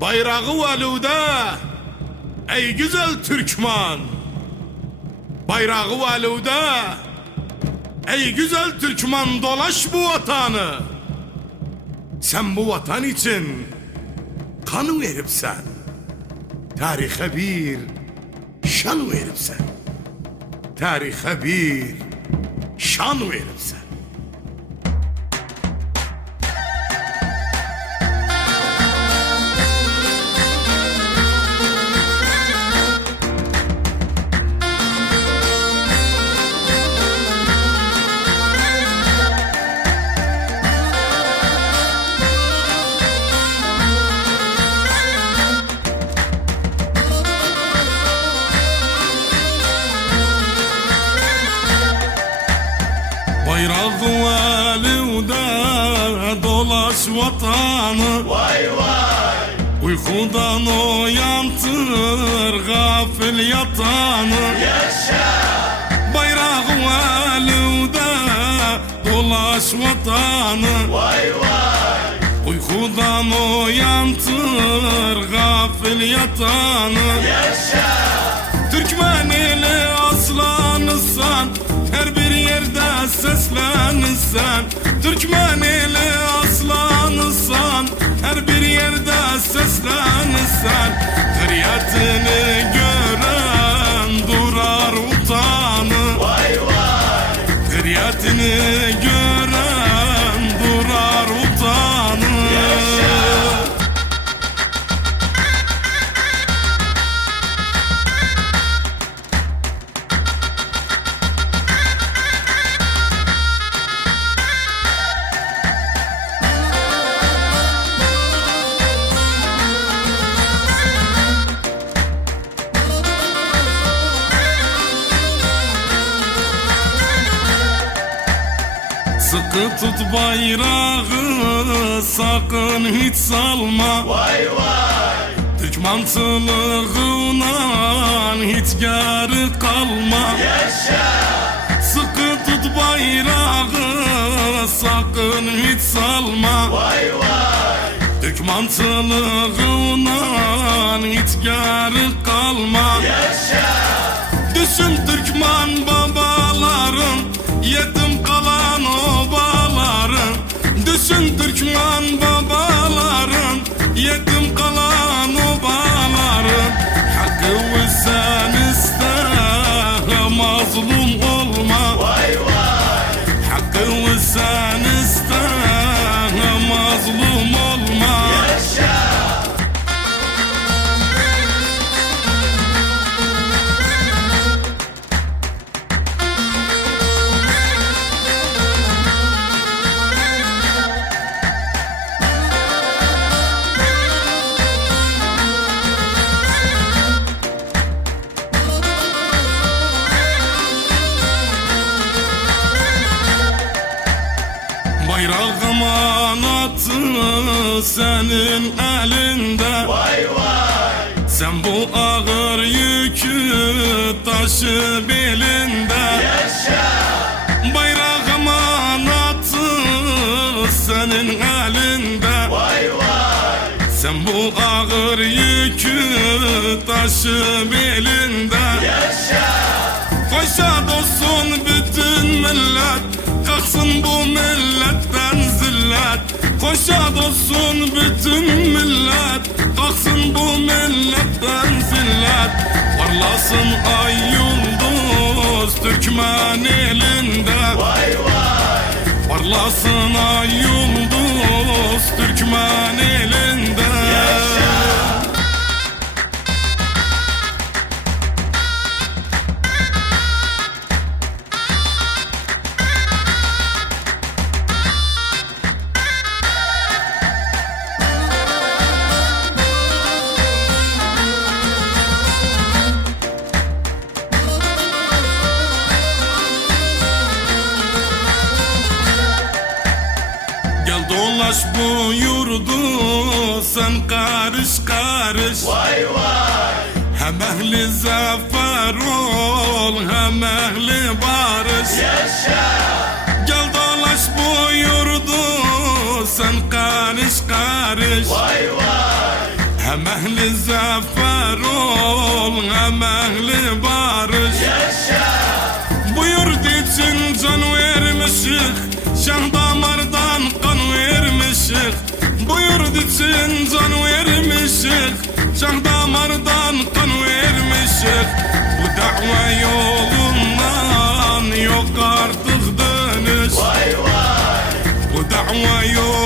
Bayrağı valuda, ey güzel Türkmen. Bayrağı valuda, ey güzel Türkmen, dolaş bu vatanı. Sen bu vatan için kanı veripsen, tarihe bir şan veripsen, tarihe bir şan veripsen. Bayrağı valuda, dolaş vatanı. Vay vay. Uykudan uyantır gafil yatanı. Yaşa. Bayrağı valuda, dolaş vatanı. Vay vay. Uykudan uyantır gafil yatanı. Yaşa. Türkmen eli aslanısan, her bir yerde seslenirsen. Türkmen eli aslanısan, her bir yerde seslenirsen. Hürriyetini gören durar utanı. Vay vay. Hürriyetini gören durar utanı. Sıkı tut bayrağı, sakın hiç salma. Vay vay. Türk mantılığından hiç geri kalma. Yaşa. Sıkı tut bayrağı, sakın hiç salma. Vay vay. Türk mantılığından hiç geri kalma. Yaşa. Düşün Türkmen babaların, yetim kalan obaların. Düşün Türkmen babaların, yetim kalan obaların. Hakkı sen iste, mazlum olma. Vay vay. Hakkı sen iste, mazlum olma. Yaşa. Bayrak amanatı senin elinde. Vay vay. Sen bu ağır yükü taşı belinde. Yaşa. Bayrak amanatı senin elinde. Vay vay. Sen bu ağır yükü taşı belinde. Yaşa. Koşa olsun bütün millet, kalksın bu milletten zillet. Koşa olsun bütün millet, kalksın bu milletten zillet. Parlasın ay yıldız Türkmen elinde. Vay vay. Parlasın ay yıldız Türkmen elinde. Gel dolaş bu yurdu sen karış karış. Vay vay. Hem ehli zafer ol hem ehli barış. Yaşa. Gel dolaş bu yurdu sen karış karış. Vay vay. Hem ehli zafer ol, hem ehli barış. Yaşa. Bu yurt için can vermişik, şah damardan kan vermişik. Bu yurt için can vermişik, şah damardan kan vermişik. Bu dava yolundan yok artık dönüş. Vay vay. Bu dava yolundan